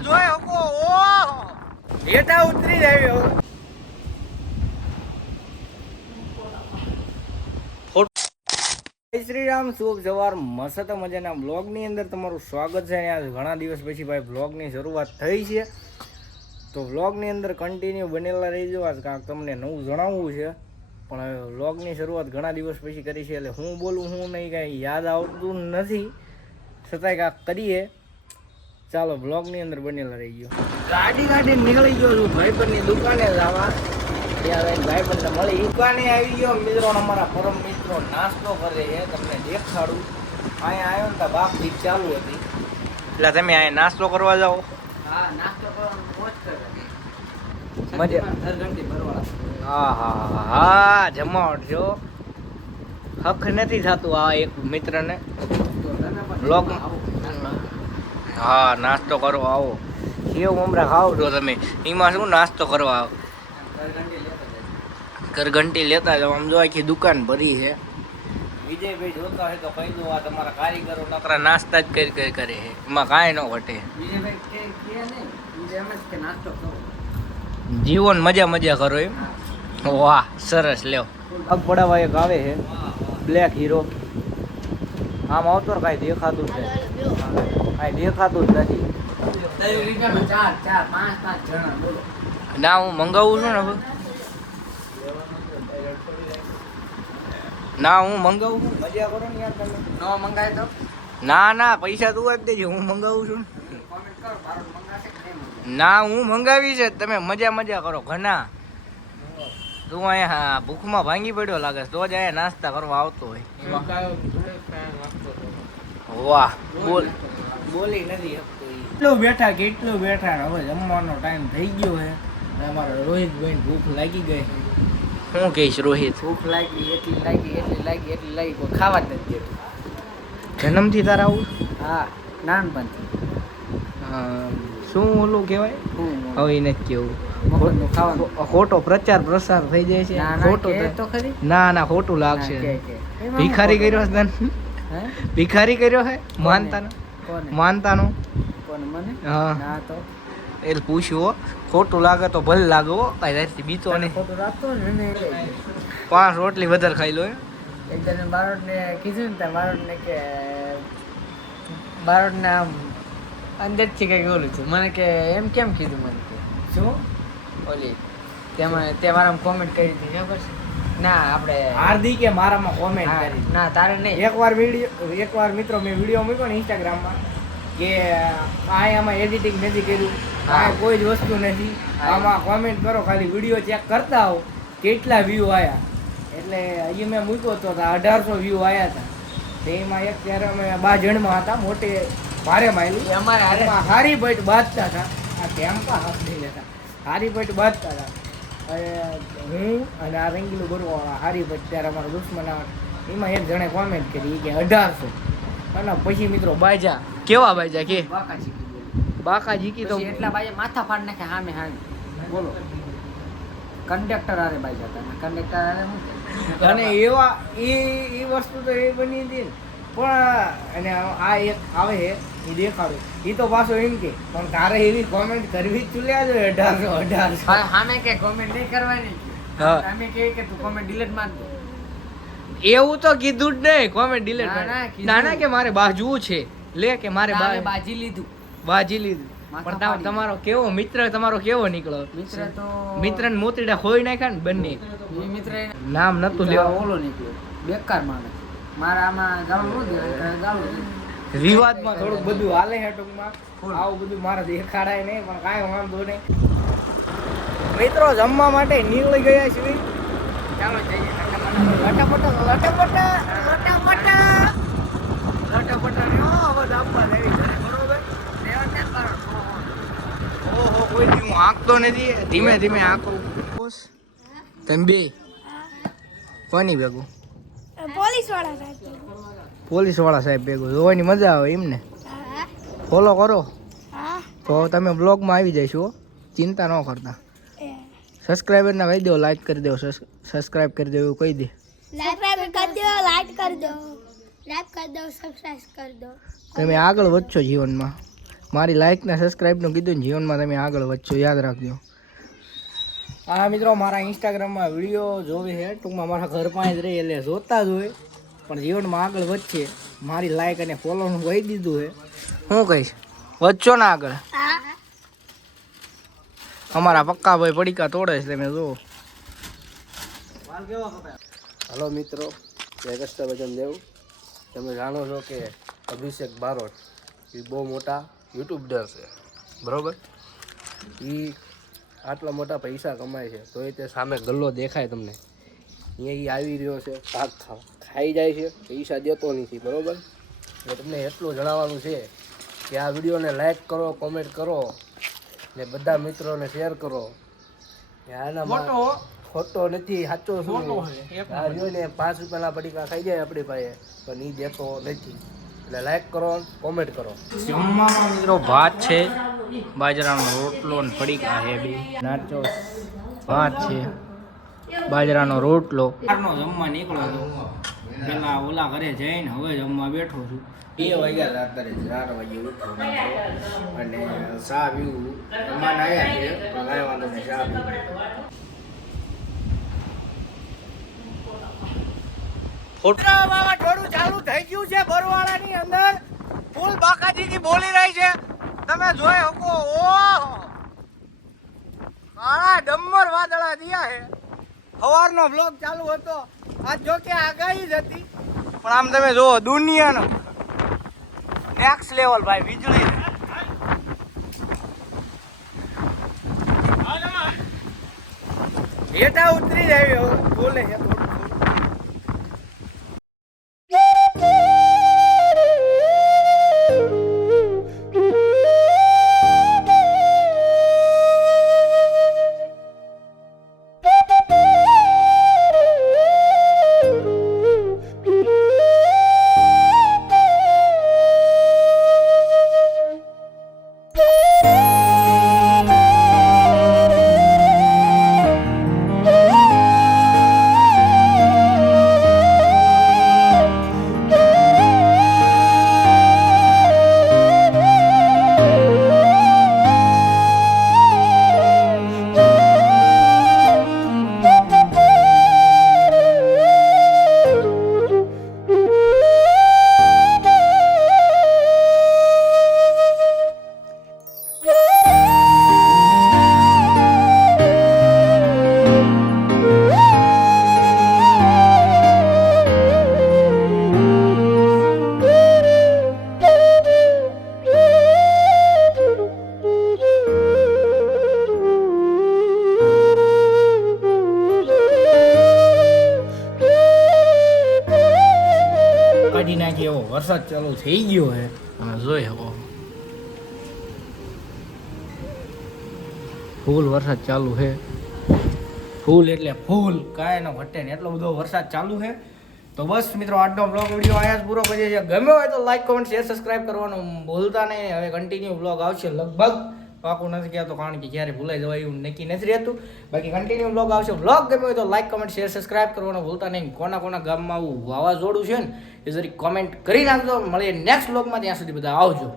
જોઈ હકો ઓહ હેઠા ઉતરી આવ્યો જય શ્રી રામ શુભ સવાર મસ્ત મજાના બ્લોગની અંદર તમારું સ્વાગત છે અને આજ ઘણા દિવસ પછી ભાઈ બ્લોગની શરૂઆત થઈ છે તો બ્લોગની અંદર કન્ટિન્યુ બનેલા રહીજો આજ કાંઈક તમને નવું જણાવવું છે પણ હવે બ્લોગની શરૂઆત ઘણા દિવસ પછી કરી છે એટલે હું બોલું હું નહીં કાંઈ યાદ આવતું નથી છતાંય કાંઈક કરીએ ચાલો બ્લોગની અંદર બનેલા રહી ગયો ગાડી નીકળી ગયો છું ભાઈબંધની દુકાને જવા ત્યાં ભાઈબંધને મળી દુકાને આવી ગયો મિત્રો અમારા પરમ મિત્રો નાસ્તો કરે છે તમને દેખાડું અહીંયા આવ્યો ને તો બાપ દીપ ચાલુ હતી એટલે તમે અહીંયા નાસ્તો કરવા જાઓ હા નાસ્તો કરવાનો મોજ કરે મજા ઘરઘંટી ભરવા હા હા હા જમાવટ જો હક નથી થતું આ એક મિત્રને બ્લોગ હા નાસ્તો કરવા આવો સેવ મમરા ખાવ છો તમે એમાં શું નાસ્તો કરવા આવો ઘરઘંટી લેતા જાઓ આમ જો આખી દુકાન ભરી છે વિજયભાઈ જોતા હોય તો કહી દો આ તમારા કારીગરો નકરા નાસ્તા જ કરી કરે છે એમાં કાંઈ ન ઘટે જીવન મજા મજા કરો એમ વાહ સરસ લ્યો પગ પડાવવા એક આવે છે બ્લેક હીરો આમ આવતો ને કાંઈ દેખાતું જ નથી કાંઈ દેખાતું જ નથી ના હું મંગાવું છું ને હવે ના હું મંગાવું છું મજા કરો ને યાર તમે ન મંગાય તો ના ના પૈસા તું જ દેજે હું મંગાવું છું કોમેન્ટ કરો ભારત મંગાશે કે નહીં ના હું મંગાવી છે તમે મજા મજા કરો ઘણા તું અહીંયા ભૂખમાં ભાંગી પડ્યો લાગે તો જ અહીંયા નાસ્તા કરવા આવતો હોય વાહ બોલ બોલી નથી કેટલું બેઠા કેટલું બેઠા હવે જમવાનો ટાઈમ થઈ ગયો છે અમારા રોહિતભાઈ ભૂખ લાગી ગઈ શું કહીશ રોહિત ભૂખ લાગી એટલી કોઈ ખાવા જ નથી દેતું જન્મથી તારા આવું હા નાનપણથી શું ઓલું કહેવાય હવે એને જ કેવું મફતનું ખાવાનું ખોટો પ્રચાર પ્રસાર થઈ જાય છે ખોટો તો ખરી ના ના ખોટું લાગશે ભિખારી કર્યો છે તને હે ભિખારી કર્યો હે માનતાનો કોને માનતાનો કોને મને હા ના તો એટલે પૂછ્યું ખોટું લાગે તો ભલે લાગે હો કાંઈ જાતથી બીતો નહીં ખોટું રાખતો ને એટલે 5 રોટલી વધારે ખાઈ લો એકદમ બારોટને કીધું ને બારોટને કે બારોટને આમ અંદરથી કંઈક ઓલું છે મને કે એમ કેમ કીધું મને કે શું ઓલી તેમાં તે મારામાં કોમેન્ટ કરી હતી ખબર છે ના આપણે હાર્દિકે મારામાં કોમેન્ટ હા, કરી ના તારે નહીં એકવાર મિત્રો મેં વિડીયો મૂક્યો ને ઇન્સ્ટાગ્રામમાં કે આમાં એડિટિંગ નથી કર્યું આ કોઈ જ વસ્તુ નથી આમાં કોમેન્ટ કરો ખાલી વિડીયો ચેક કરતા હો કેટલા વ્યૂ આવ્યા એટલે અહીંયા મેં મૂક્યો હતો 1800 વ્યૂ આવ્યા હતા તેમાં એક ત્યારે અમે 2 જણમાં હતા મોટે ભારે માયલું એ અમારે હારે હારી ભટ્ટ બાંધતા હતા આ ટેમ્પા હાથ નહીં લેતા હારી ભટ્ટ બાંધતા હતા અને હું અને આ રંગીલું બરવાળા હારી ભટ્ટ ત્યારે અમારો દુશ્મન આવે એમાં એક જણે કોમેન્ટ કરી કે 1800 અને પછી મિત્રો બાજા કેવા બાજા કે બાકાજી બાકા જીકી તો એટલા બાજે માથા ફાડ નાખે હામે બોલો કંડક્ટર આરે બાઈ જતા કંડક્ટર આરે શું અને એવા એ વસ્તુ તો એ બની હતી ને પણ અને આ એક આવે છે એ દેખાડે એ તો પાછો એમ કે પણ તારે એવી કોમેન્ટ કરવી જ ચૂલ્યા જો 1800 હામે કે કોમેન્ટ નહીં કરવાની હા. અમે કે તું કોમેન્ટ ડિલીટ માર દે એવું તો કીધું જ નહીં કોમેન્ટ ડિલીટ ના, ના, કીધું. ના ના કે મારે બાજવું છે લે કે મારે તારે બાજી લીધું બાજી લીધું માથા પણ ફાડી. તમારો કેવો મિત્ર તમારો કેવો નીકળો મિત્ર તો મિત્ર ને મોતીડા ખોઈ નાખ્યા ને બંને એ મિત્ર નામ નતું લેવા ઓલો નીકળ્યો બેકાર માણસ મારા આમાં ગાળું ન દેવાય ગાળું દે વિવાદમાં થોડુંક બધું હાલે છે ટૂંકમાં આવું બધું મારે દેખાડાય નહીં પણ કાંઈ વાંધો નહીં મિત્રો જમવા માટે નીકળી ગયા છીએ ચાલો જઈએ ઓહો કોઈ દી હું આંકતો નથી ધીમે ધીમે આંકું તમે બે કોની ભેગું પોલીસ વાળા સાહેબ ભેગું જોવાની મજા આવે એમને ફોલો કરો તો તમે બ્લોગમાં આવી જઈશું હો. ચિંતા ન કરતા સબસ્ક્રાઈબર ના કહી દો લાઈક કરી દો સબસ્ક્રાઈબ કરી દો એવું કહી દે સબસ્ક્રાઇબ કરી દો લાઈક કરી દો સબસ્ક્રાઇબ કરી દો તમે આગળ વધશો જીવનમાં મારી લાઈક ને સબસ્ક્રાઈબનું કીધું ને જીવનમાં તમે આગળ વધશો, યાદ રાખજો. હા મિત્રો, મારા ઇન્સ્ટાગ્રામમાં વિડીયો જોવે છે, ટૂંકમાં મારા ઘર પાસે જ રહી એટલે જોતા જ હોય, પણ જીવનમાં આગળ વધશે. મારી લાઈક અને ફોલોનું કહી દીધું છે. હું કહીશ, વધશો ને આગળ. અમારા પક્કા ભાઈ પડીકા તોડે છે, તમે જુઓ. હલો મિત્રો, જય કષ્ટભજન દેવ. તમે જાણો છો કે અભિષેક બારોટ એ બહુ મોટા યુટ્યુબર છે, બરાબર? એ આટલા મોટા પૈસા કમાય છે તો એ તે સામે ગલ્લો દેખાય તમને, અહીંયા એ આવી રહ્યો છે, શાક ખાઈ જાય છે, પૈસા દેતો નથી, બરાબર? એટલે તમને એટલું જણાવવાનું છે કે આ વિડીયોને લાઈક કરો, કોમેન્ટ કરો ને બધા મિત્રોને શેર કરો. ખોટો નથી, સાચો શું. આ રહ્યો ને 5 રૂપિયાના પડીકા ખાઈ જાય આપણી પાસે, પણ એ દેતો નથી. એટલે લાઈક કરો, કોમેન્ટ કરો. જમવામાં મિત્રો ભાત છે, બાજરાનો રોટલો ને પડીકા છે, બે નાચો. ભાત છે, બાજરાનો રોટલો. જમવા નીકળ્યો હતો પેલા ઓલા ઘરે જઈને હવે જમવા બેઠો છું. 2 વાગ્યા અત્યારે 4 વાગે ઉઠો અને ચા પીવું. મહેમાન આવ્યા છે તો લાવવાનો છે ચા પીવું. થોડું ચાલુ થઈ ગયું છે બરવાળાની અંદર. ફૂલ બાકાજીથી બોલી રહી છે, તમે જોઈ શકો. ઓહો, કાળા ડમ્મર વાદળા દિયા છે. સવારનો બ્લોગ ચાલુ હતો, આજ જો કે આગાહી જ હતી, પણ આમ તમે જોવો દુનિયાનો નેક્સ્ટ લેવલ ભાઈ. વીજળી હેઠા ઉતરી જાય બોલે છે થોડું. કાઢી નાખી એવો વરસાદ ચાલુ થઈ ગયો છે, તમે જોઈ શકો. ફૂલ વરસાદ ચાલુ છે, ફૂલ એટલે ફૂલ, કાંઈ ન ઘટે ને એટલો બધો વરસાદ ચાલુ છે. તો બસ મિત્રો, આજનો બ્લોગ વિડીયો અહીંયા જ પૂરો કરીએ છીએ. ગમ્યો હોય તો લાઈક, કોમેન્ટ, શેર, સબસ્ક્રાઈબ કરવાનું ભૂલતા નહીં. હવે કન્ટિન્યુ બ્લોગ આવશે, લગભગ પાકું નથી કહેતો કારણ કે ક્યારે ભૂલાઈ જવાય એવું નક્કી નથી રહેતું. બાકી કન્ટિન્યુ બ્લોગ આવશે. બ્લોગ ગમ્યો હોય તો લાઈક, કોમેન્ટ, શેર, સબસ્ક્રાઈબ કરવાનું ભૂલતા નહીં. કોના ગામમાં આવું વાવાઝોડું છે ને એ જરી કોમેન્ટ કરી નાખજો. મળીએ નેક્સ્ટ બ્લોગમાં, ત્યાં સુધી બધા આવજો.